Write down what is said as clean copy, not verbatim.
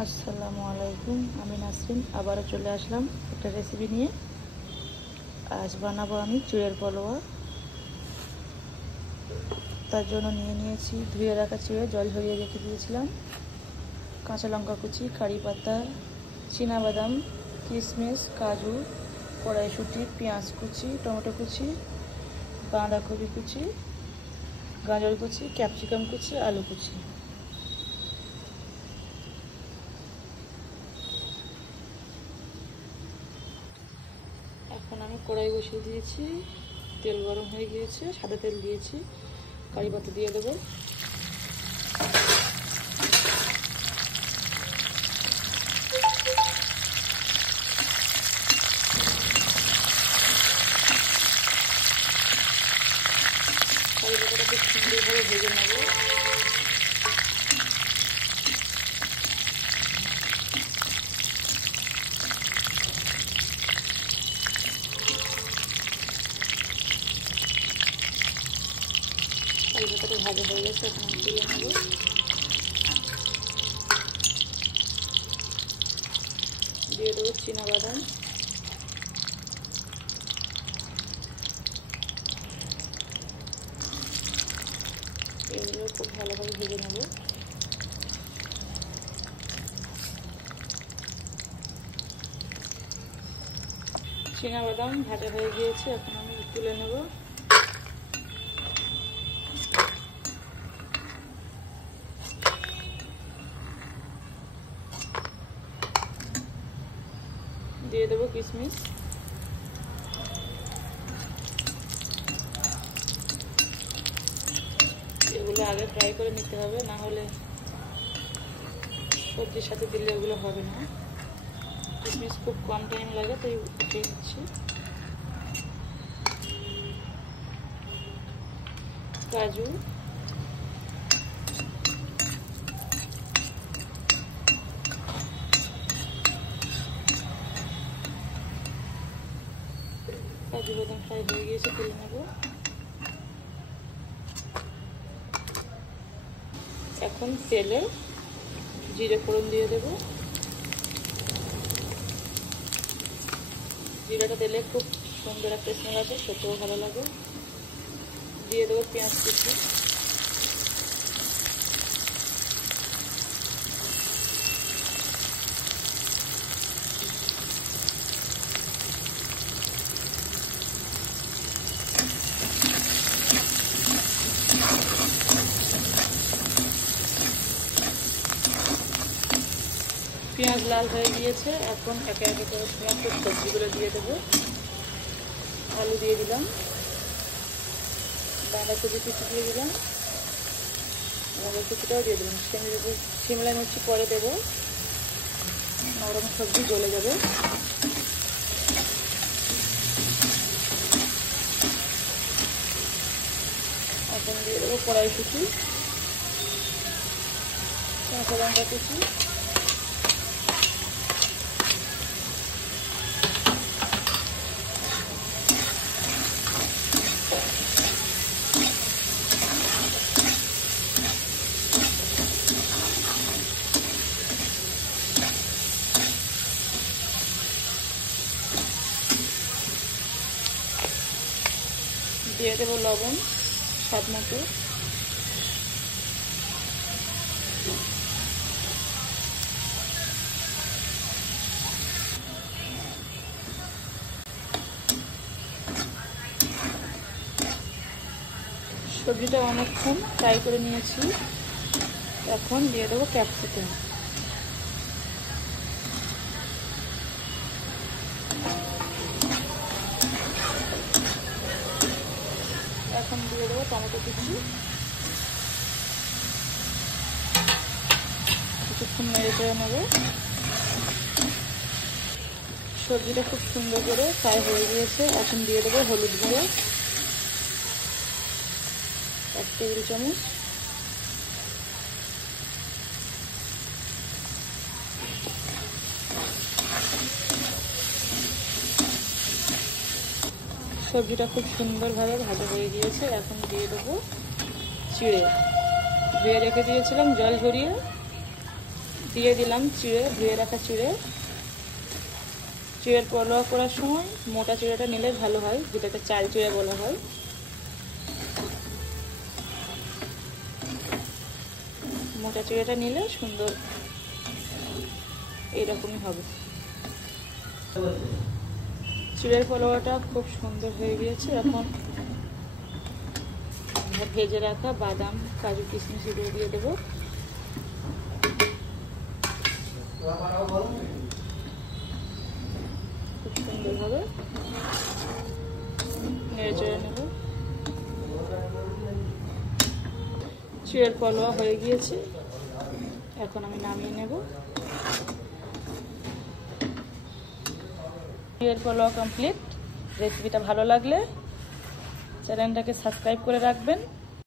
আসসালামু আলাইকুম, আমি নাসরিন আবারও চলে আসলাম একটা রেসিপি নিয়ে। আজ বানাবো আমি চুইয়ের পোলোয়া। তার জন্য নিয়েছি ধুয়ে রাখা চুয়ে, জল ঝরিয়ে রেখে দিয়েছিলাম, কাঁচা লঙ্কা কুচি, কারি পাতা, চীনাবাদাম, কিশমিশ, কাজু, কড়াইশুঁটি, পেঁয়াজ কুচি, টমেটো কুচি, বাঁধাকপি কুচি, গাজর কুচি, ক্যাপসিকাম কুচি, আলু কুচি। এখন আমি কড়াই বসিয়ে দিয়েছি, তেল গরম হয়ে গিয়েছে, সাদা তেল দিয়েছি, কারি পাতা দিয়ে দেবো। কারি পাতাটা খুব সুন্দরভাবে ভেজে নেবো। কারি পাতাটা ভাজা হয়ে গেছে, এখন আমি তুলে নেবো। দিয়ে দেবো চীনাবাদাম, এগুলো খুব ভালোভাবে ভেজে নেব। চীনাবাদাম ভাজা হয়ে গিয়েছে, এখন আমি তুলে নেব। দিয়ে দেবো কিশমিশ, এগুলো আগে ফ্রাই করে নিতে হবে, না হলে সবজির সাথে দিলে এগুলো হবে না। কিশমিশ খুব কম টাইম লাগে, তাই উঠিয়ে দিচ্ছি। কাজু, কাজু বাদাম ফ্রাই হয়ে গিয়েছে, তুলে নেব। এখন তেলে জিরে ফোড়ন দিয়ে দেব। জিরাটা দিলে খুব সুন্দর একটা স্মেল আছে, খেতেও ভালো লাগে। দিয়ে দেবো পেঁয়াজ কুচি, পেঁয়াজ লাল হয়ে গিয়েছে, এখন একে একে করে পেঁয়াজের সবজিগুলো দিয়ে দেবো। আলু দিয়ে দিলাম, বাঁধাকপি কুচি দিয়ে দিলাম, গাজর কুচিটাও দিয়ে দিলাম। শিমলা মির্চি পরে দেবো, নরম সবজি গলে যাবে। এখন দিয়ে দেবো কড়াইশুঁটি, কাঁচা লঙ্কা কুচি, দিয়ে দেবো লবণ স্বাদ মতো। সবজিটা অনেকক্ষণ ফ্রাই করে নিয়েছি, এখন দিয়ে দেবো ক্যাপসিকাম। এখন দিয়ে দেবো টমেটো কুচি, কিছুক্ষণ নেড়ে করে নেবো। সবজিটা খুব সুন্দর করে ফ্রাই হয়ে গিয়েছে, এখন দিয়ে দেবো হলুদ গুঁড়ো 1 টেবিল চামচ, সবজিটা খুব সুন্দরভাবে ভাজা হয়ে গিয়েছে, এখন দিয়ে দেবো চিড়ে। ধুয়ে রেখে দিয়েছিলাম জল ঝরিয়ে, দিয়ে দিলাম চিড়ে, ধুয়ে রাখা চিড়ে। চিড়ের পোলাও করার সময় মোটা চিড়েটা নিলে ভালো হয়, যেটাকে চাল চিড়ে বলা হয়। মোটা চিড়েটা নিলে সুন্দর এইরকমই হবে। চিড়ের পোলাওটা খুব সুন্দর হয়ে গিয়েছে। এখন ভেজে রাখা বাদাম, কাজু, কিশমিশ এগুলো দিয়ে দেবো। খুব সুন্দরভাবে নেড়ে চেড়ে নেব। চিড়ের পোলাও হয়ে গিয়েছে, এখন আমি নামিয়ে নেব। চিড়ের পোলাও কমপ্লিট। রেসিপিটা ভালো লাগলে চ্যানেলটাকে সাবস্ক্রাইব করে রাখবেন।